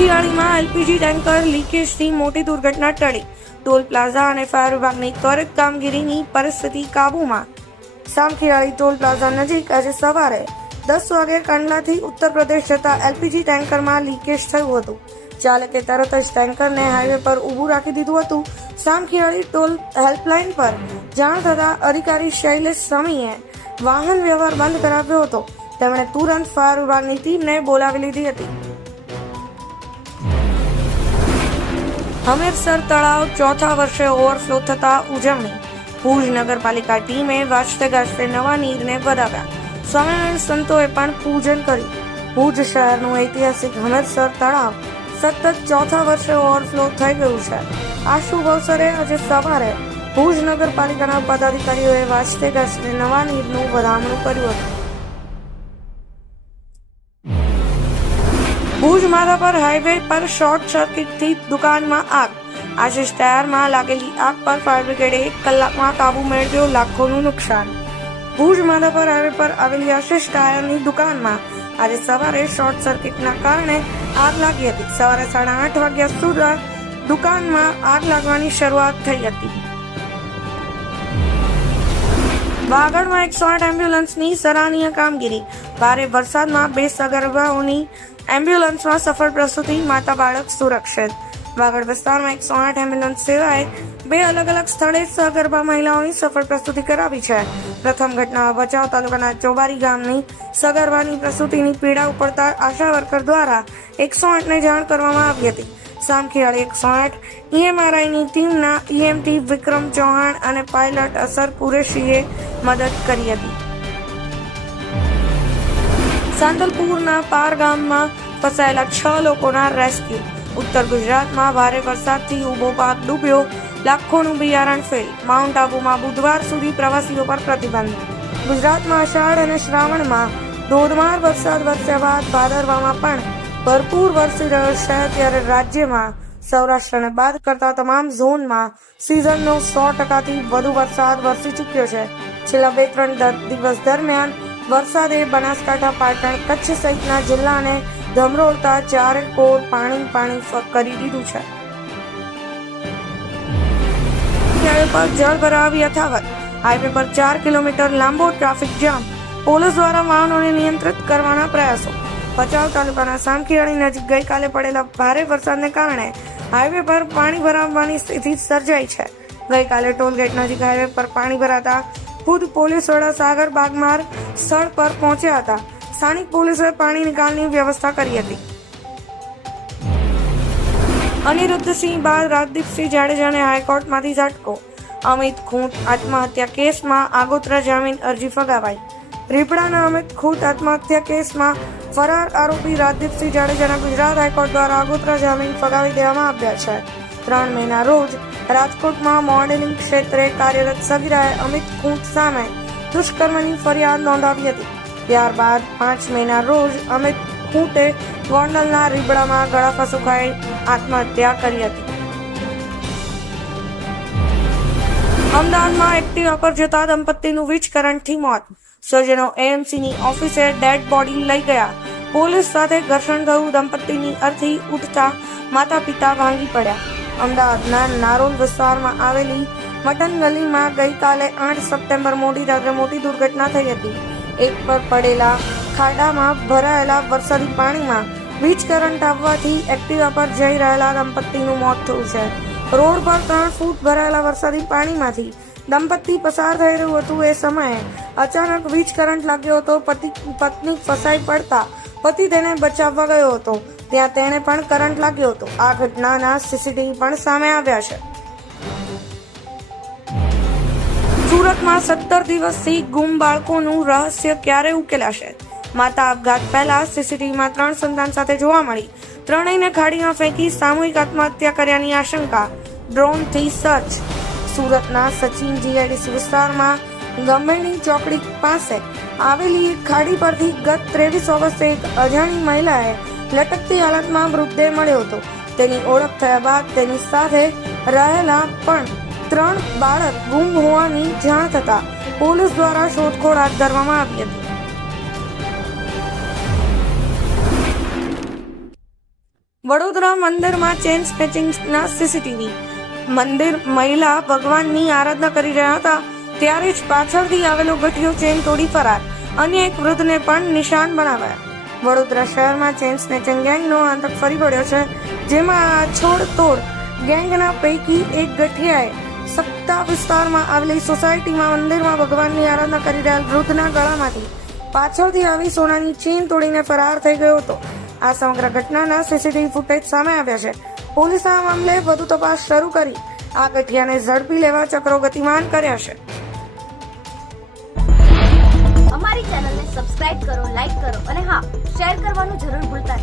સામખિયાળીમાં LPG tanker લીકેજથી મોટી દુર્ઘટના ટળી. ટોલ પ્લાઝા અને ફાયર વિભાગની ત્વરિત કામગીરીની પરિસ્થિતિ કાબૂમાં. સામખિયાળી ટોલ પ્લાઝા નજીક આજે સવારે દસ વાગે કંડલાથી ઉત્તર પ્રદેશ જતા એલપીજી ટેન્કરમાં લીકેજ થયું હતું. ચાલકે તરત જ ટેન્કરને હાઈવે પર ઊભું રાખી દીધું હતું. સામખિયાળી ટોલ હેલ્પલાઇન પર જાણ થતા અધિકારી શૈલેષ સમીએ વાહન વ્યવહાર બંધ કરાવ્યો હતો. તેમણે તુરંત ફાયર વિભાગની ટીમને બોલાવી લીધી હતી. હમીરસર તળાવ ચોથા વર્ષે ઓવરફ્લો થતા ઉજવણી. ભુજ નગરપાલિકા ટીમે વાજતે ગાજતે નવા નીરને વધાવ્યા. સ્વામિનારાયણ સંતોએ પણ પૂજન કર્યું. ભુજ શહેરનું ઐતિહાસિક હમીરસર તળાવ સતત ચોથા વર્ષે ઓવરફ્લો થઈ ગયું છે. આ શુભ અવસરે આજે સવારે ભુજ નગરપાલિકાના પદાધિકારીઓએ વાજતે ગાજતે નવા નીરનું વધામણું કર્યું હતું. ભુજ માધાપર હાઈવે પર શોર્ટ સર્કિટથી દુકાનમાં આગ. આશિષ ટાયરમાં લાગેલી આગ પર ફાયર બ્રિગેડે એક કલાકમાં કાબુ મેળવ્યો લાખોનું નુકસાન. ભુજ માધાપર હાઈવે પર આવેલી આશિષ ટાયરની દુકાનમાં આજે સવારે શોર્ટ સર્કિટના કારણે આગ લાગી હતી. સવારે સાડા આઠ વાગ્યા સુધી દુકાનમાં આગ લાગવાની શરૂઆત થઈ હતી. વાગડમાં એકસો આઠ એમ્બ્યુલન્સની સરાહનીય કામગીરી. ભારે વરસાદમાં બે સગર્ભાઓની એમ્બ્યુલન્સમાં સફળ પ્રસૂતિ, માતા બાળક સુરક્ષિત. વાગડ વિસ્તારમાં એકસો આઠ એમ્બ્યુલન્સ સેવાએ બે અલગ અલગ સ્થળે સગર્ભા મહિલાઓની સફળ પ્રસૂતિ કરાવી છે. પ્રથમ ઘટના ભચાઉ તાલુકાના ચોબારી ગામની સગર્ભાની પ્રસૂતિની પીડા ઉપડતા આશા વર્કર દ્વારા એકસો આઠને જાણ કરવામાં આવી હતી. સામખિયાળી એકસો આઠ ઈએમઆરઆઈની ટીમના ઈએમટી વિક્રમ ચૌહાણ અને પાયલટ અસર કુરેશીએ મદદ કરી હતી. સાંતલપુરના પાર ગામમાં ફસાયેલા છ લોકોના રેસ્ક્યુ. ઉત્તર ગુજરાતમાં ભારે વરસાદથી ઊભો પાક ડૂબ્યો. લાખોનું બિયારણ ફેલ. માઉન્ટ આબુમાં બુધવાર સુધી પ્રવાસીઓ પર પ્રતિબંધ. ગુજરાતમાં અષાઢ અને શ્રાવણમાં ધોધમાર વરસાદ વરસ્યા બાદ ભાદરવામાં પણ ભરપૂર વરસી રહ્યો છે. ત્યારે રાજ્યમાં સૌરાષ્ટ્રને બાદ કરતા તમામ ઝોનમાં સિઝનનો સો ટકાથી વધુ વરસાદ વરસી ચૂક્યો છે. છેલ્લા બે ત્રણ દિવસ દરમિયાન વરસાદે બનાસકાંઠા પાટણ કચ્છ સહિતના જિલ્લાને ધમરોળતા ચારે કોર પાણી પાણી કરી દીધું છે. પર જળ ભરાવ યથાવત હાઈવે પર ચાર કિલોમીટર લાંબો ટ્રાફિક જામ. પોલીસ દ્વારા વાહનોને નિયંત્રિત કરવાના પ્રયાસો. ભચાઉ તાલુકાના સામખીયાળી નજીક ગઈકાલે પડેલા ભારે વરસાદને કારણે હાઈવે પર પાણી ભરાવવાની સ્થિતિ સર્જાઈ છે. ગઈકાલે ટોલગેટ નજીક હાઈવે પર પાણી ભરાતા ખુદ પોલીસ વડા સાગર બાગમાર સ્થળ પર પહોંચ્યા હતા. સ્થાનિક પોલીસે પાણી નિકાલની વ્યવસ્થા કરી હતી. અનિરુદ્ધસિંહ બાદ રાજદીપસિંહ જાડેજાને હાઈકોર્ટમાંથી ઝટકો. અમિત ખૂંટ આત્મહત્યા કેસમાં આગોતરા જામીન અરજી ફગાવાઈ. રીપડાના અમિત ખૂંટ આત્મહત્યા કેસમાં ફરાર આરોપી રાજદીપસિંહ જાડેજાના ગુજરાત હાઈકોર્ટ દ્વારા આગોતરા જામીન ફગાવી દેવામાં આવ્યા છે. ત્રણ મહિના રોજ રાજકોટમાં મોડેલિંગ ક્ષેત્રે કાર્યરત સગીરાએ અમિત ખૂંટ સામે દુષ્કર્મની ફરિયાદ નોંધાવી હતી. ત્યારબાદ પાંચ મહિના રોજ અમિત ખૂંટે ગોંડલના રીબડામાં ગળા ફસુખાઈ આત્મહત્યા કરી હતી. અમદાવાદમાં એક્ટિવા પર જતા દંપતીનું વીજ કરંટથી મોત. સર્જનો એએમસીની ઓફિસે ડેડ બોડી લઈ ગયા. પોલીસ સાથે ઘર્ષણ થયું, દંપતીની અર્થી ઉઠતા માતા પિતા ભાંગી પડ્યા. અમદાવાદના નારોલ વિસ્તારમાં આવેલી મટન ગલીમાં ગઈકાલે આઠ સપ્ટેમ્બર મોડી રાત્રે મોટી દુર્ઘટના થઈ હતી. એક પર પડેલા ખાડામાં ભરાયેલા વરસાદી પાણીમાં વીજ કરંટ આવવાથી એક્ટિવા પર જઈ રહેલા દંપતીનું મોત થયું છે. રોડ પર ત્રણ ફૂટ ભરાયેલા વરસાદી પાણીમાંથી દંપતી પસાર થઈ રહ્યું હતું એ સમયે અચાનક વીજ કરંટ લાગ્યો હતો. પતિ, પત્ની ફસાઈ પડતા પતિ તેને બચાવવા ગયો હતો. ત્યાં તેણે પણ કરંટ લાગ્યો હતો. આ ઘટનાના સીસીટીવી પણ સામે આવ્યા છે. સુરતમાં સત્તર દિવસથી ગુમ બાળકોનું રહસ્ય ક્યારે ઉકેલાશે? માતા આપઘાત પહેલા સીસીટીવીમાં ત્રણ સંતાન સાથે જોવા મળી. ત્રણેયને ખાડીમાં ફેંકી સામૂહિક આત્મહત્યા કર્યાની આશંકા. ડ્રોનથી સર્ચ. સુરતના સચિન જીઆઈડીસી વિસ્તારમાં ગમેણી ચોકડી પાસે આવેલી એક ખાડી પરથી ગત ત્રેવીસ ઓગસ્ટે એક અજાણી મહિલાએ લટકતી હાલતમાં મૃતદેહ મળ્યો હતો. તેની ઓળખ થયા બાદ તેની સાથે રહેલા પણ ત્રણ બાળક ગુમ હોવાની જાણ થતા પોલીસ દ્વારા શોધખોળ હાથ ધરવામાં આવી હતી. વડોદરા મંદિરમાં ચેન સ્નેચિંગના સીસીટીવી. મંદિર મહિલા ભગવાનની આરાધના કરી રહ્યા હતા, ત્યારે જ પાછળથી આવેલો ગઠિયો ચેન તોડી ફરાર અન્ય એક વૃદ્ધને પણ નિશાન બનાવ્યા. વડોદરા શહેરમાં ચેન સ્નેચિંગ ગેંગનો આતંક ફરી પડ્યો છે, જેમાં છોડ તોડ ગેંગના પૈકી એક ગઠિયાએ સત્તા વિસ્તારમાં આવેલી સોસાયટીમાં મંદિરમાં ભગવાનની આરાધના કરી રહેલ વૃદ્ધના ગળામાંથી પાછળથી આવી સોનાની ચેન તોડીને ફરાર થઈ ગયો હતો. આ સમગ્ર ઘટનાના સીસીટીવી ફૂટેજ સામે આવ્યા છે. પોલીસે આ મામલે વધુ તપાસ શરૂ કરી. આ ગઠિયાને ઝડપી લેવા ચક્રો ગતિમાન કર્યા છે. અમારી ચેનલને સબસ્ક્રાઇબ કરો લાઈક કરો અને હા, શેર કરવાનું જરૂર ભૂલતા